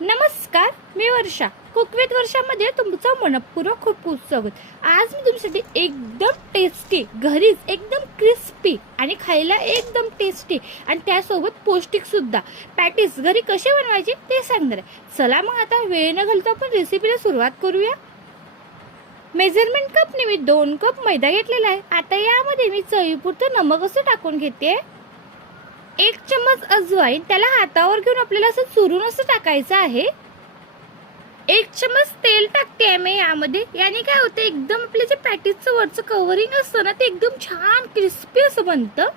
नमस्कार मी वर्षा. कुकवेत वर्षामध्ये तुमचं मनपूर्वक खूप खूप स्वागत. आज मी तुमच्यासाठी एकदम टेस्टी घरीच एकदम क्रिस्पी आणि खायला एकदम टेस्टी आणि त्यासोबत पौष्टिक सुद्धा पॅटीस घरी कसे बनवायचे ते सांगणार आहे. चला मग आता वेळ न घालता आपण रेसिपीला सुरुवात करूया. मेजरमेंट कपने मी दोन कप मैदा घेतलेला आहे. आता यामध्ये मी चवीपुरतं नमक असं टाकून घेते. एक चम्मच अजवाईन त्याला हातावर घेऊन आपल्याला असं चुरून असं टाकायचं आहे. एक चम्मच तेल टाकते आहे मी यामध्ये. याने काय होतं एकदम आपलं जे पॅटीसचं वरचं कवरिंग असतं ना ते एकदम छान क्रिस्पी असं बनतं.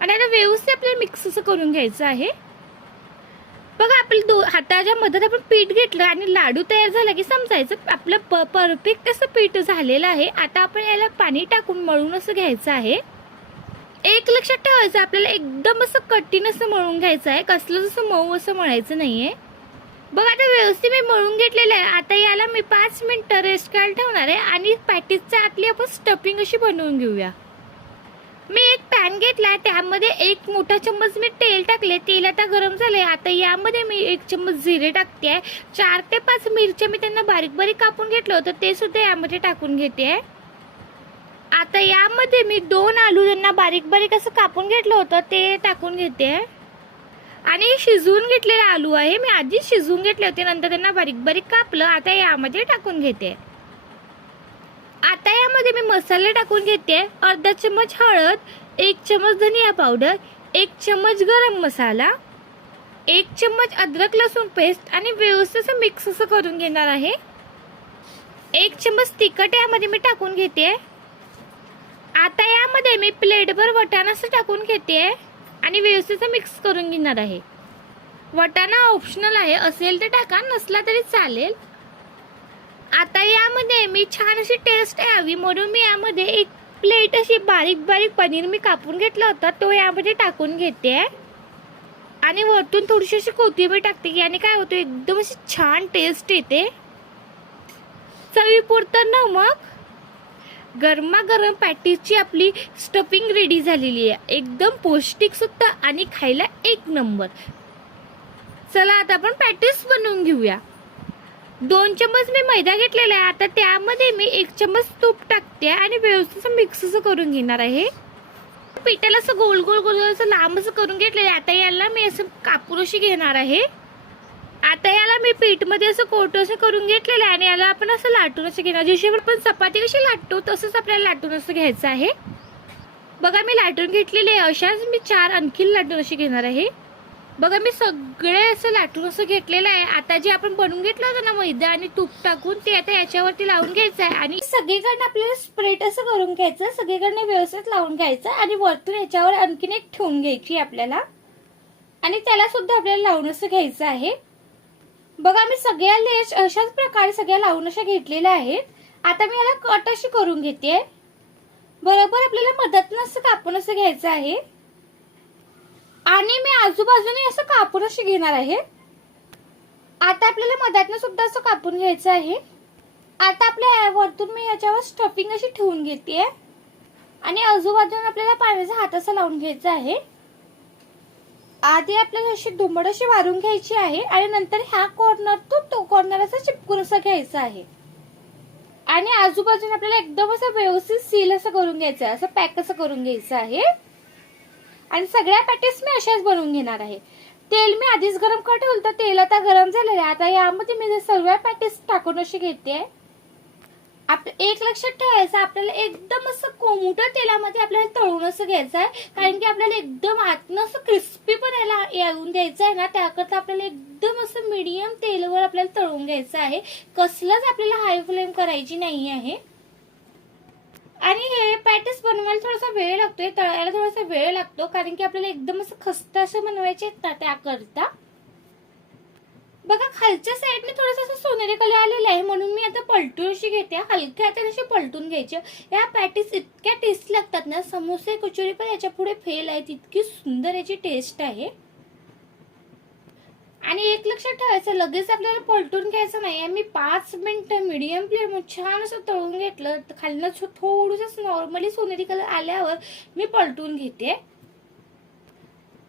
आणि आता व्यवस्थित आपल्याला मिक्स असं करून घ्यायचं आहे. बघा आपलं दो हाताच्या मदत आपण पीठ घेतलं आणि लाडू तयार झाला की समजायचं. आपलं प परफेक्ट असं पीठ झालेलं आहे. आता आपण याला पाणी टाकून मळून असं घ्यायचं आहे. एक लक्षात ठेवायचं आपल्याला एकदम असं कठीण असं मळून घ्यायचं आहे. कसलं जसं मऊ असं मळायचं नाही आहे बघ आता व्यवस्थित मी मळून घेतलेलं आहे. आता याला मी पाच मिनटं रेस्ट करायला ठेवणार आहे आणि पॅटीसच्या आतली आपण स्टफिंग अशी बनवून घेऊया. मी एक पॅन घेतला त्यामध्ये एक मोठा चम्मच मी तेल टाकले. तेल आता गरम झालंय. आता यामध्ये मी एक चम्मच जिरे टाकते चार ते पाच मिरच्या मी त्यांना बारीक बारीक कापून घेतलं होतं. ते सुद्धा यामध्ये टाकून घेते आहे. आता यामध्ये मी दोन आलू ज्यांना बारीक बारीक असं कापून घेतलं होतं ते टाकून घेते. आणि शिजवून घेतलेले आलू आहे मी आधीच शिजवून घेतले होते नंतर त्यांना बारीक बारीक कापलं आता यामध्ये टाकून घेते. आता यामध्ये मी मसाले टाकून घेते अर्धा चम्मच हळद एक चम्मच धनिया पावडर एक चम्मच गरम मसाला एक चम्मच अद्रक लसूण पेस्ट आणि व्यवस्थित असं मिक्स असं करून घेणार आहे. एक चम्मच तिखट यामध्ये मी टाकून घेते. आता यामध्ये मी प्लेटभर वटाणा असं टाकून घेते आणि व्यवस्थित मिक्स करून घेणार आहे. वटाणा ऑप्शनल आहे. असेल तर टाका नसला तरी चालेल. आता यामध्ये मी छान अशी टेस्ट यावी म्हणून मी यामध्ये एक प्लेट अशी बारीक बारीक पनीर मी कापून घेतला होता. तो यामध्ये टाकून घेते. आणि वरतून थोडीशी अशी कोथिंबीर टाकते की याने काय होतं एकदम अशी छान टेस्ट येते. चवीपुरतं नमक गरमागरम पॅटीसची आपली स्टफिंग रेडी झालेली आहे. एकदम पौष्टिक सुद्धा आणि खायला एक नंबर चला आता आपण पॅटीस बनवून घेऊया. दोन चम्मच मी मैदा घेतलेला आहे. आता त्यामध्ये मी एक चम्मच तूप टाकते आणि व्यवस्थित मिक्स असं करून घेणार आहे. पिठाला असं गोल गोल गोल गोल असं लांब असं करून घेतलेलं आहे. आता याला मी असं कापूर अशी घेणार आहे. आता याला मी पीठमध्ये असं कोट असं करून घेतलेलं आहे आणि याला आपण असं लाटून असं घेणार. जशी आपण चपाती कशी लाटतो तसंच आपल्याला लाटून असं घ्यायचं आहे. बघा मी लाटून घेतलेली आहे. अशाच मी चार आणखीन लाटून अशी घेणार आहे. बघा मी सगळे असं लाटून असं घेतलेलं आहे. आता जे आपण बनवून घेतलं होतं ना मैदा आणि तूप टाकून ते आता याच्यावरती लावून घ्यायचं आहे. आणि सगळीकडनं आपल्याला स्प्रेड असं करून घ्यायचं सगळीकडनं व्यवस्थित लावून घ्यायचं आणि वरतून याच्यावर आणखीन एक ठेवून घ्यायची आपल्याला. आणि त्याला सुद्धा आपल्याला लावून असं घ्यायचं आहे. बघा मी सगळ्या लेस अशाच प्रकारे सगळ्या लावून अशा घेतलेल्या आहेत. आता मी याला कट अशी करून घेते. बरोबर आपल्याला मदत असं कापून असं घ्यायचं आहे. आणि मी आजूबाजूने असं कापून अशी घेणार आहे. आता आपल्याला मधातनं सुद्धा असं कापून घ्यायचं आहे. आता आपल्या वरतून मी याच्यावर स्टफिंग अशी ठेवून घेते. आणि आजूबाजूने आपल्याला पाण्याचा हात असा लावून घ्यायचा आहे. आधी आपल्याला अशी दुमड अशी वारून घ्यायची आहे आणि नंतर ह्या कॉर्नर तो तो कॉर्नर असं चिपकून असं घ्यायचं आहे. आणि आजूबाजूने आपल्याला एकदम असं व्यवस्थित सील असं करून घ्यायचं आहे. असं पॅक असं करून घ्यायचं आहे. आणि सगळ्या पॅटीस मी अशाच बनवून घेणार आहे. तेल मी आधीच गरम का ठेवलं तर तेल आता गरम झालेलं आहे. आता यामध्ये मी सर्व पॅटीस टाकून अशी घेते आप एक लक्षात ठेवायचं आपल्याला एकदम असं कोमुटं तेलामध्ये आपल्याला तळून असं घ्यायचं आहे कारण की आपल्याला एकदम आतनं असं क्रिस्पी पण याला येऊन द्यायचं आहे ना त्याकरता आपल्याला एकदम असं मिडियम तेलवर आपल्याला तळून घ्यायचं आहे. कसलंच आपल्याला हाय फ्लेम करायची नाही आहे. आणि हे पॅटीस बनवायला थोडासा वेळ लागतोय तळायला थोडासा वेळ लागतो कारण की आपल्याला एकदम असं खस्त असं बनवायचे आहेत ना त्याकरता. बघा खालच्या साईडने थोडस असं सोनेरी कलर आलेला आहे म्हणून मी आता पलटून अशी घेते. हलक्या हाताने अशी पलटून घ्यायची. या पॅटीस इतक्या टेस्ट लागतात ना समोसे कचोरी पण याच्यापुढे फेल आहेत. इतकी सुंदर याची टेस्ट आहे. आणि एक लक्षात ठेवायचं लगेच आपल्याला पलटून घ्यायचं नाही मी पाच मिनिटं मिडियम फ्लेम छान असं तळून घेतलं. खालनं थोडस नॉर्मली सोनेरी कलर आल्यावर मी पलटून घेते.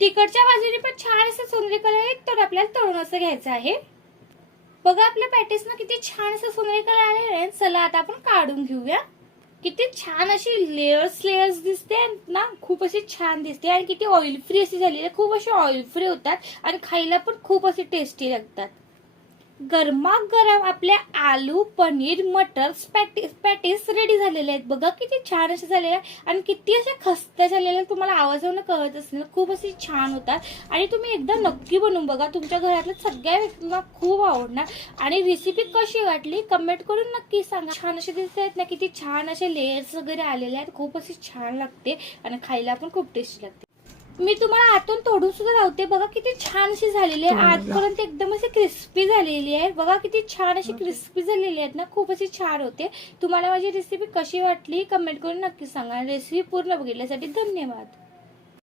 तिकडच्या बाजूने पण छान असं सोनेरी कलर आहे तर आपल्याला तळून असं घ्यायचं आहे. बघा आपल्या पॅटीस ना किती छान असं सोनेरी कलर आलेला आहे. चला आता आपण काढून घेऊया. किती छान अशी लेयर्स लेयर्स दिसते ना खूप अशी छान दिसते. आणि किती ऑइल फ्री अशी झालेली आहे. खूप अशी ऑइल फ्री होतात आणि खायला पण खूप अशी टेस्टी लागतात. गरमागरम आपल्या aloo paneer matar patties patties ready झालेले आहेत. बघा किती छान असे झालेले आहेत आणि किती असे खस्ते झालेले आहेत. तुम्हाला आवाजावरून कळत असेल. खूप असे छान होतात. आणि तुम्ही एकदा नक्की बनवून बघा. तुमच्या घरातल्या सगळ्या व्यक्तींना खूप आवडणार. आणि रेसिपी कशी वाटली कमेंट करून नक्की सांगा. छान असे दिसत आहेत ना. किती छान असे लेयर्स वगैरे आलेले आहेत. खूप असे छान लागते. आणि खायला पण खूप टेस्टी लागते. मी तुम्हाला आतून तोडून सुद्धा लावते. बघा किती छान अशी झालेली आहे. आतपर्यंत एकदम अशी क्रिस्पी झालेली आहे. बघा किती छान अशी क्रिस्पी झालेली आहेत ना. खूप अशी छान होते. तुम्हाला माझी रेसिपी कशी वाटली? कमेंट करून नक्की सांगा. रेसिपी पूर्ण बघितल्यासाठी धन्यवाद.